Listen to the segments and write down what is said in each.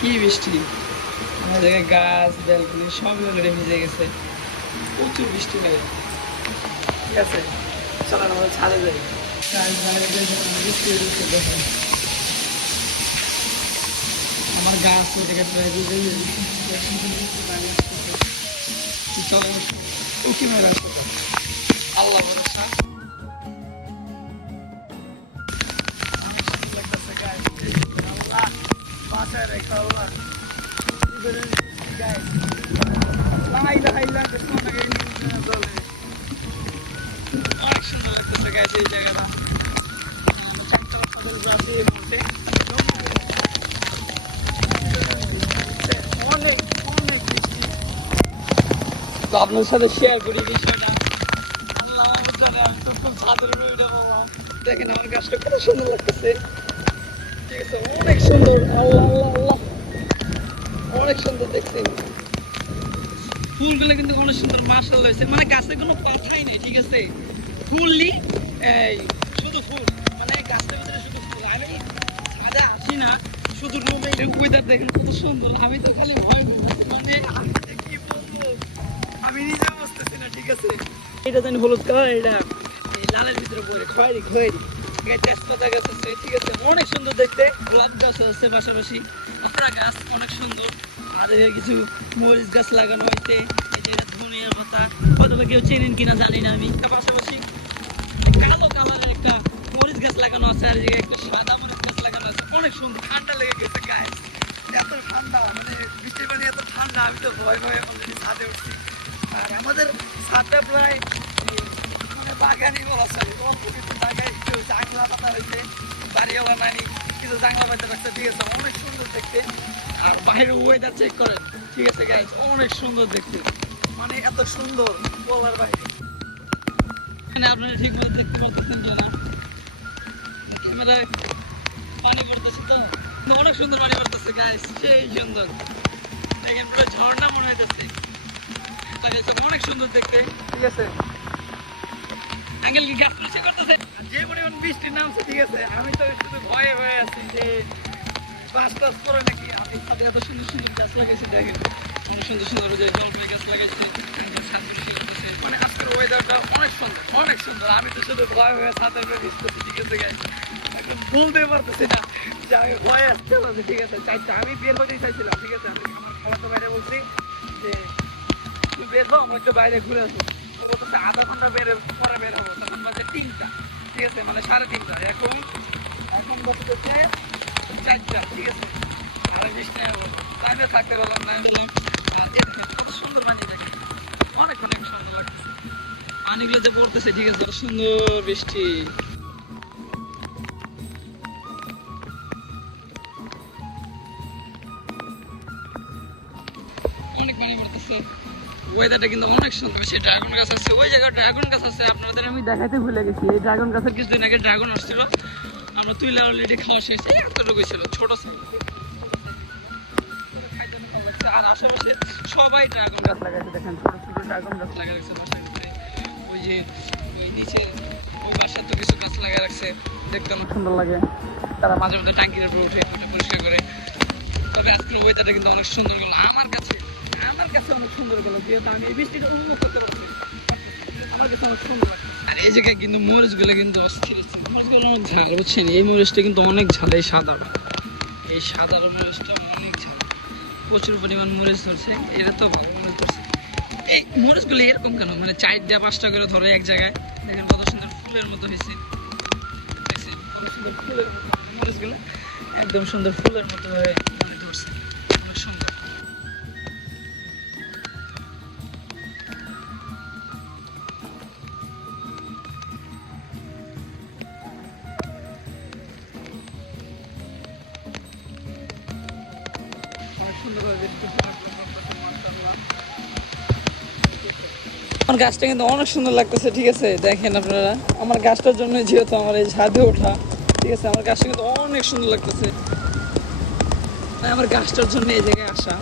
কি বৃষ্টি, আমার জায়গায় গাছ ব্যালকনি সবই অলরেডি ভিজে গেছে, প্রচুর বৃষ্টি নেই। ঠিক আছে, চলো আমরা ছাদে যাই। বৃষ্টি হচ্ছে, দেখেন আমার গাছ উঠে গেছে প্রায় ভিজে চলো উঠি মেরে আসবো। আল্লাহ ভরসা। বাসায় রেখা আল্লাহ অনেক সুন্দর লাগতেছে গাছ এই জায়গাটা। অনেক অনেক বৃষ্টি, তো আপনার সাথে শেয়ার করি বিষয়টা। আল্লাহ আমাকে জানে, আমি তো খুব ছাদের উপরে উঠে দেখেন আমার গাছটা কত সুন্দর লাগতেছে। ঠিক আছে, অনেক সুন্দর। আল্লাহ আল্লাহ আল্লাহ, অনেক সুন্দর দেখতে। ফুলগুলো কিন্তু অনেক সুন্দর মাশাআল্লাহ হয়েছে, মানে গাছে কোনো পাতাই নেই। ঠিক আছে, ফুললি এই শুধু ফুল, মানে গাছটার ভিতরে শুধু ফুল। আমি ছাদে আসি না, শুধু রুমে ওয়েদার দেখেন কত সুন্দর। আমি তো খালি ভয় পাচ্ছি, মানে আমি যে কি বলবো আমি নিজে বুঝতেছি না। ঠিক আছে, এটা জানি হলুদ কালার, এটা এই লালের ভিতরে পড়ে খয়েরি খয়েরি, তেজপাতা গাছ আছে। ঠিক আছে, অনেক সুন্দর দেখতে। গোলাপ গাছ আছে পাশাপাশি, আফরা গাছ অনেক সুন্দর। আর কিছু মরিচ গাছ লাগানো হয়েছে, এই যে ধনিয়া পাতা, হয়তো কেউ চেনেন কিনা জানি না আমি। পাশাপাশি কালো কালারের একটা মরিচ গাছ লাগানো আছে, আর একটা সাদা মরিচ গাছ লাগানো আছে। অনেক সুন্দর, ঠান্ডা লেগে গেছে গায়ে, এত ঠান্ডা, মানে বৃষ্টির পানি এত ঠান্ডা, আমি তো ভয় ভয়ে অলরেডি ছাদে উঠছি। আর আমাদের ছাদটা প্রায় মানে বাগানি বলা চলে, অল্প কিছু জায়গায় একটু জাংলা পাতা হয়েছে, বাড়িওয়ালা নানি কিছু জাংলা পাতা রাখছে। ঠিক আছে, অনেক সুন্দর দেখতে। আর বাইরের ওয়েদার চেক করেন। ঠিক আছে গাইজ, অনেক সুন্দর দেখতে, মানে এত সুন্দর বলার বাইরে। মানে আপনারা ঠিক মতো দেখতে পারতেছেন না, ক্যামেরায় পানি পড়তেছে তো, অনেক সুন্দর পানি পড়তেছে গাইজ, সেই সুন্দর দেখেন, পুরো ঝর্ণা মনে হইতেছে। অনেক সুন্দর দেখতে। ঠিক আছে, আঙ্কেল কি গাছ পরিষ্কার করতেছে, যে পরিমাণ বৃষ্টি নামছে। ঠিক আছে, আমি তো শুধু ভয়ে ভয়ে আছি যে বাস টাস পরে নাকি। আমি ছাদে এত সুন্দর সুন্দর গাছ লাগাইছি, দেখেন অনেক সুন্দর সুন্দর যে জলপাই গাছ লাগাইছে, ছাদ পরিষ্কার করতেছে। মানে আজকের ওয়েদারটা অনেক সুন্দর, অনেক সুন্দর। আমি তো শুধু ভয় হয়ে ছাদের উপরে ভিজতেছি। ঠিক আছে গাইস, একদম বলতে পারতেছি না যে আমি ভয়ে আসতে পারছি। ঠিক আছে, আমি বের হতেই চাইছিলাম। ঠিক আছে, আমি আমার খালাতো বাইরে বলছি যে তুই বের হো, আমরা একটু বাইরে ঘুরে আসবো। তো বলতেছে আধা ঘন্টা পরে বের হবো, তখন বাজে 3টা। ঠিক আছে, মানে 3:30। এখন বলতেছে 4টা। ঠিক আছে, আর বৃষ্টি টাইমে থাকতে পারলাম না, বললাম। আর কত সুন্দর পানি, দেখে অনেক অনেক সুন্দর লাগতেছে পানিগুলো যে পড়তেছে। ঠিক আছে, সুন্দর বৃষ্টি। অনেক পানি পড়তেছে, ওয়েদারটা কিন্তু অনেক সুন্দর। সে ড্রাগন গাছ আছে, ওই জায়গায় ড্রাগন গাছ আছে, আপনাদের আমি দেখাতে ভুলে গেছি। এই ড্রাগন গাছের কিছুদিন আগে ড্রাগন আসছিল, আমরা তুইলা অলরেডি খাওয়া শেষ। এতটুকু ছিল, ছোট সাইজ। আর আশেপাশে সবাই ড্রাগন গাছ লাগাইছে, দেখেন ছোট ছোট ড্রাগন গাছ লাগা রাখছে বাসার ভিতরে। ওই যে ওই নিচে ওই পাশে তো কিছু গাছ লাগা রাখছে, দেখতে অনেক সুন্দর লাগে। তারা মাঝে মধ্যে ট্যাঙ্কির উপরে উঠে ওটা পরিষ্কার করে। তবে আজকের ওয়েদারটা কিন্তু অনেক সুন্দর গেল আমার কাছে অনেক সুন্দর গেল, যেহেতু আমি এই বৃষ্টিটা উপভোগ করতে পারছি। আমার কাছে অনেক সুন্দর লাগে। আর এই জায়গায় কিন্তু মরিচগুলো কিন্তু অস্থির, মরিচগুলো অনেক ঝাল, বুঝছেন? এই মরিচটা কিন্তু অনেক ঝাল, এই সাদা মরিচটা অনেক ঝাল, প্রচুর পরিমাণ মরিচ ধরছে। এটা তো ভালো মরিচ ধরছে। এই মরিচগুলো এরকম কেন, মানে 4টা 5টা করে ধরে এক জায়গায়, দেখেন কত সুন্দর ফুলের মতো হয়েছে। দেখছেন কত সুন্দর ফুলের মতো মরিচগুলো, একদম সুন্দর ফুলের মতো হয়ে ধরছে, অনেক সুন্দর। অনেক সুন্দরভাবে আমার গাছটা কিন্তু অনেক সুন্দর লাগতেছে। ঠিক আছে, দেখেন আপনারা আমার গাছটার জন্য, যেহেতু আমার এই ছাদে ওঠা। ঠিক আছে, আমার গাছটা কিন্তু অনেক সুন্দর লাগতেছে, আমার গাছটার জন্য এই জায়গায় আসা।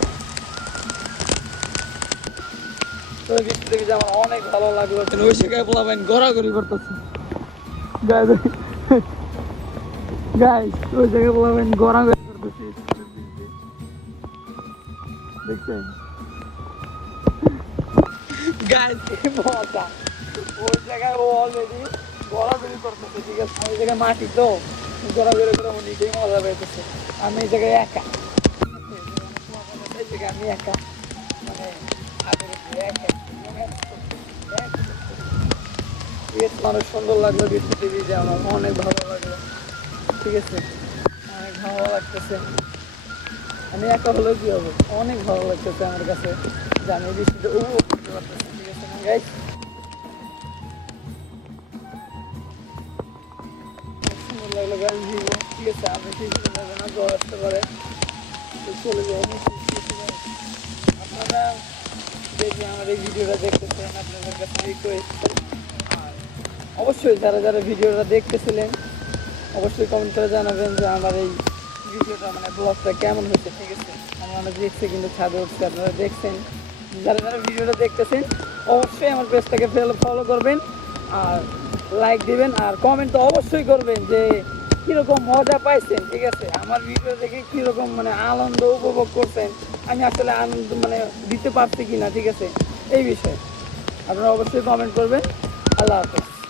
তো বৃষ্টি দেখে যে আমার অনেক ভালো লাগলো। ওই জায়গায় পোলাপাইন ঘোরাঘুরি করতেছে, গাইস ওই জায়গায় পোলাপাইন ঘোরাঘুরি করতেছে। দেখছেন গাইস এই মজা ওই জায়গায় ও অলরেডি গড়াগড়ি করতেছে ঠিক আছে ওই জায়গায় মাটি তো গড়াগড়ি করে ও নিজেই মজা পেতেছে আমি এই জায়গায় একা এই জায়গায় আমি একা মানে হাতের উপরে একা অনেক সুন্দর লাগলো দেখতে যে আমার অনেক ভালো লাগলো ঠিক আছে অনেক ভালো লাগতেছে আমি একা হলেও কি হবে অনেক ভালো লাগতেছে আমার কাছে যে আমি বৃষ্টিতে উপভোগ করতে পারতেছি ঠিক আছে না গাইস সুন্দর লাগলো গাইস ভিডিও ঠিক আছে আপনি ঠিক লাগবে না জ্বর আসতে পারে তো চলে যাবো আপনারা দেখবেন আমার এই ভিডিওটা দেখতেছেন আপনাদের কাছে রিকোয়েস্ট আর অবশ্যই যারা যারা ভিডিওটা দেখতেছিলেন অবশ্যই কমেন্ট করে জানাবেন যে আমার এই ভিডিওটা মানে ব্লগটা কেমন হয়েছে ঠিক আছে আমরা দেখছি কিন্তু ছাদে উঠছে আপনারা দেখছেন যারা যারা ভিডিওটা দেখতেছেন অবশ্যই আমার পেজটাকে ফলো করবেন আর লাইক দিবেন আর কমেন্ট তো অবশ্যই করবেন যে কীরকম মজা পাইছেন ঠিক আছে আমার ভিডিও দেখে কীরকম মানে আনন্দ উপভোগ করছেন আমি আসলে আনন্দ মানে দিতে পারছি কি না ঠিক আছে এই বিষয়ে আপনারা অবশ্যই কমেন্ট করবেন আল্লাহ হাফেজ